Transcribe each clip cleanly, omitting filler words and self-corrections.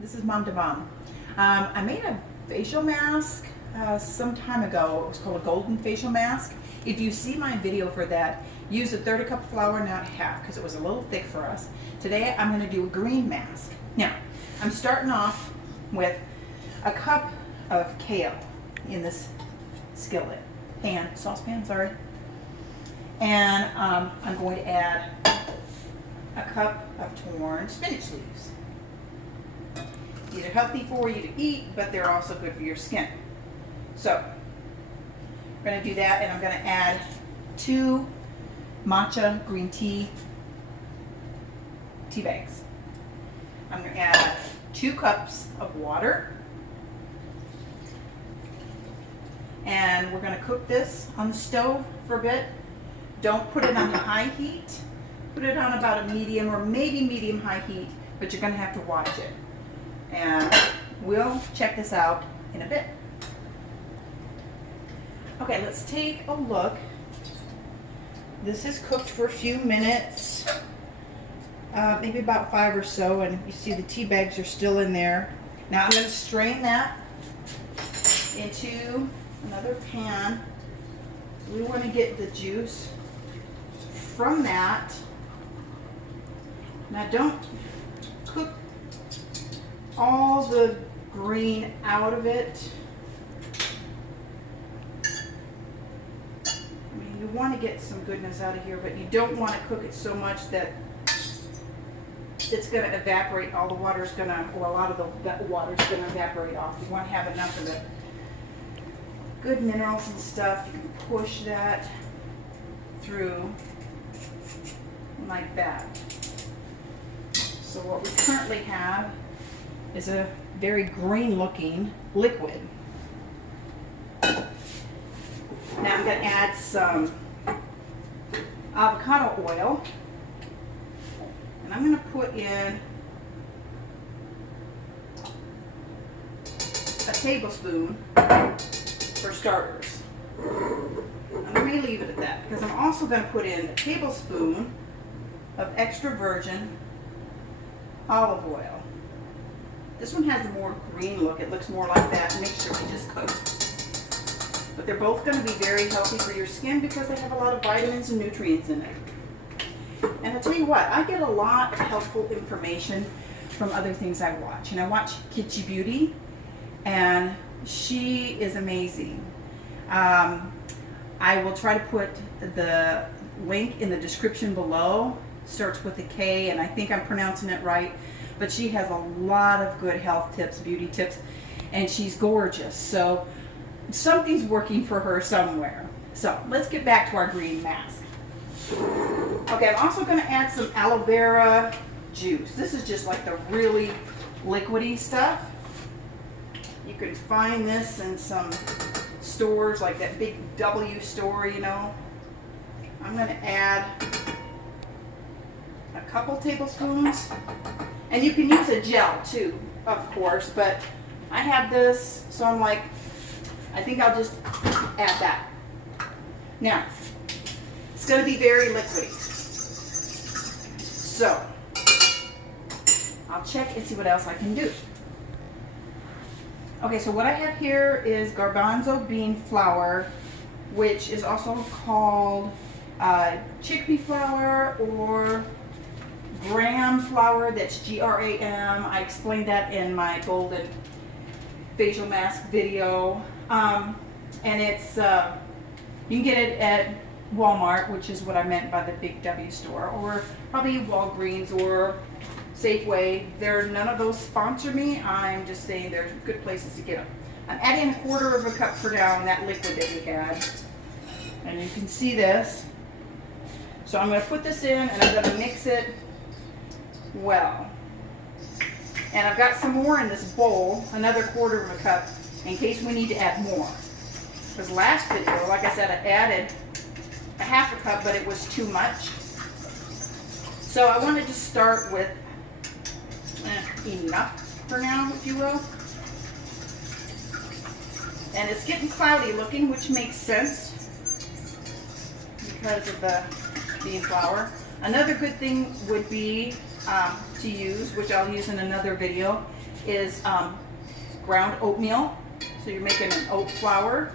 This is Mom to Mom. I made a facial mask some time ago. It was called a golden facial mask. If you see my video for that, use a third a cup of flour, not half, because it was a little thick for us. Today I'm going to do a green mask. Now, I'm starting off with a cup of kale in this skillet, saucepan, sorry. And I'm going to add a cup of torn spinach leaves. These are healthy for you to eat, but they're also good for your skin. So, we're going to do that, and I'm going to add 2 matcha green tea bags. I'm going to add 2 cups of water. And we're going to cook this on the stove for a bit. Don't put it on high heat. Put it on about a medium or maybe medium high heat, but you're going to have to watch it. And we'll check this out in a bit. Okay, let's take a look. This is cooked for a few minutes, maybe about 5 or so, and you see the tea bags are still in there. Now I'm going to strain that into another pan. We want to get the juice from that. Now don't cook all the green out of it. I mean, you want to get some goodness out of here, but you don't want to cook it so much that it's going to evaporate. All the water is going to, or a lot of the water is going to evaporate off. You want to have enough of the good minerals and stuff. You can push that through like that. So what we currently have is a very green looking liquid. Now I'm going to add some avocado oil, and I'm going to put in a tablespoon for starters. I'm going to leave it at that because I'm also going to put in a tablespoon of extra virgin olive oil. This one has a more green look. It looks more like that. Make sure they just cook. But they're both going to be very healthy for your skin because they have a lot of vitamins and nutrients in it. And I'll tell you what, I get a lot of helpful information from other things I watch. And I watch Kitschy Beauty, and she is amazing. I will try to put the link in the description below. Starts with a K, and I think I'm pronouncing it right. But she has a lot of good health tips, beauty tips, and she's gorgeous. So something's working for her somewhere. So let's get back to our green mask. Okay, I'm also going to add some aloe vera juice. This is just like the really liquidy stuff. You can find this in some stores, like that big W store, you know. I'm going to add a couple tablespoons. And you can use a gel too, of course, but I have this, so I'm like, I think I'll just add that. Now, it's going to be very liquidy. So, I'll check and see what else I can do. Okay, so what I have here is garbanzo bean flour, which is also called chickpea flour or gram flour. That's G-R-A-M. I explained that in my golden facial mask video. And it's, you can get it at Walmart, which is what I meant by the big W store, or probably Walgreens or Safeway. None of those sponsor me. I'm just saying there's good places to get them. I'm adding 1/4 of a cup for down that liquid that we had. And you can see this. So I'm going to put this in, and I'm going to mix it well. And I've got some more in this bowl, another 1/4 of a cup, in case we need to add more. Because last video, like I said, I added a 1/2 cup, but it was too much. So I wanted to start with enough for now, if you will. And it's getting cloudy looking, which makes sense because of the bean flour. Another good thing would be to use, which I'll use in another video, is ground oatmeal. So you're making an oat flour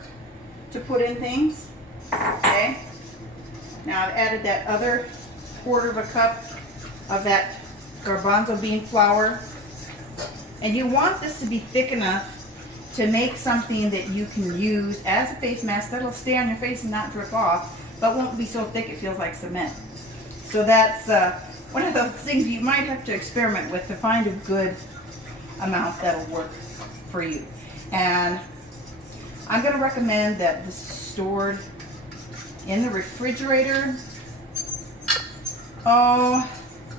to put in things. Okay. Now I've added that other 1/4 cup of that garbanzo bean flour. And you want this to be thick enough to make something that you can use as a face mask that'll stay on your face and not drip off, but won't be so thick it feels like cement. So that's one of those things you might have to experiment with to find a good amount that'll work for you. And I'm going to recommend that this is stored in the refrigerator,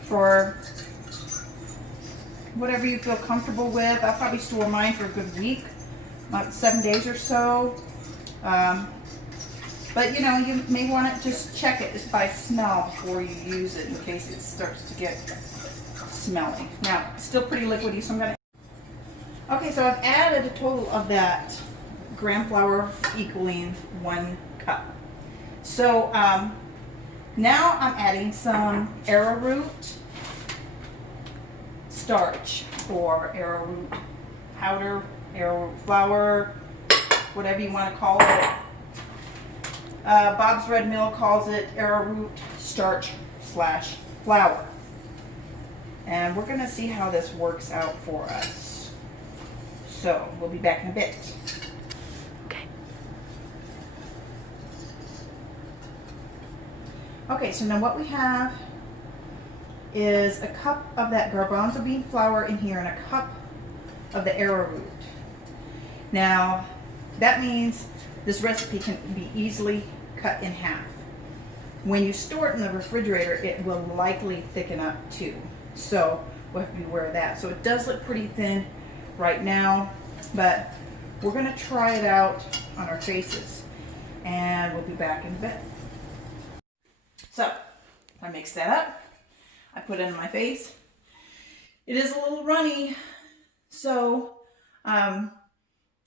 for whatever you feel comfortable with. I'll probably store mine for a good week, about 7 days or so. But you know, you may want to just check it just by smell before you use it in case it starts to get smelly. Now, it's still pretty liquidy, so I'm going to... Okay, so I've added a total of that gram flour equaling 1 cup. So now I'm adding some arrowroot starch or arrowroot powder, arrowroot flour, whatever you want to call it. Bob's Red Mill calls it arrowroot starch / flour. And we're going to see how this works out for us. So we'll be back in a bit. Okay, so now what we have is a cup of that garbanzo bean flour in here and a cup of the arrowroot. Now, that means this recipe can be easily cut in half. When you store it in the refrigerator, it will likely thicken up too. So we'll have to be aware of that. So it does look pretty thin right now, but we're going to try it out on our faces and we'll be back in a bit. So I mix that up. I put it in my face. It is a little runny, so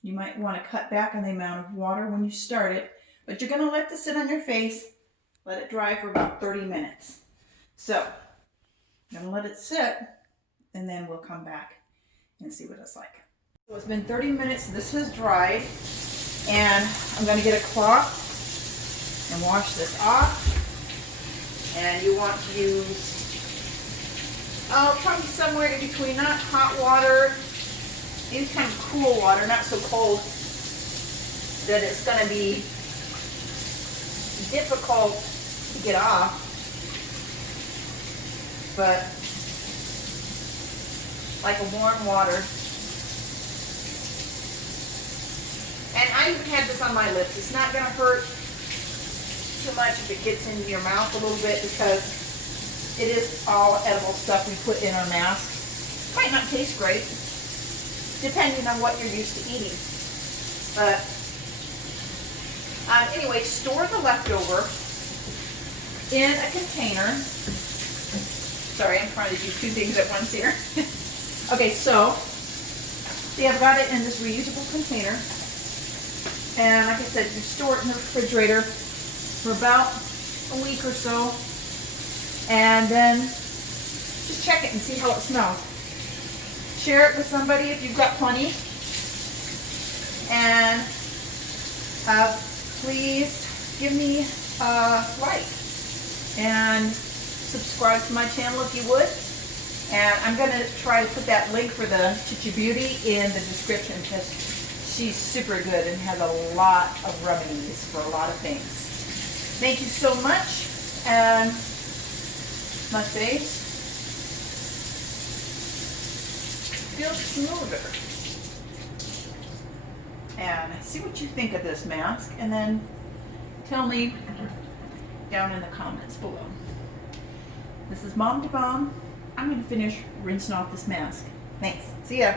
you might want to cut back on the amount of water when you start it, but you're going to let this sit on your face, let it dry for about 30 minutes. So I'm going to let it sit, and then we'll come back and see what it's like. So it's been 30 minutes, this has dried, and I'm going to get a cloth and wash this off. And you want to use, probably somewhere in between, not hot water, maybe kind of cool water, not so cold that it's going to be difficult to get off, but like a warm water. And I even had this on my lips. It's not going to hurt too much if it gets into your mouth a little bit because it is all edible stuff we put in our mask. Might not taste great, depending on what you're used to eating. But anyway, store the leftover in a container. Sorry, I'm trying to do 2 things at once here. Okay, so see, I've got it in this reusable container. And like I said, you store it in the refrigerator for about a week or so, and then just check it and see how it smells. Share it with somebody if you've got plenty, and please give me a like and subscribe to my channel if you would. And I'm going to try to put that link for the Chichi Beauty in the description because she's super good and has a lot of remedies for a lot of things. Thank you so much, and my face feels smoother. And see what you think of this mask, and then tell me down in the comments below. This is Mom to Bomb. I'm going to finish rinsing off this mask. Thanks. See ya.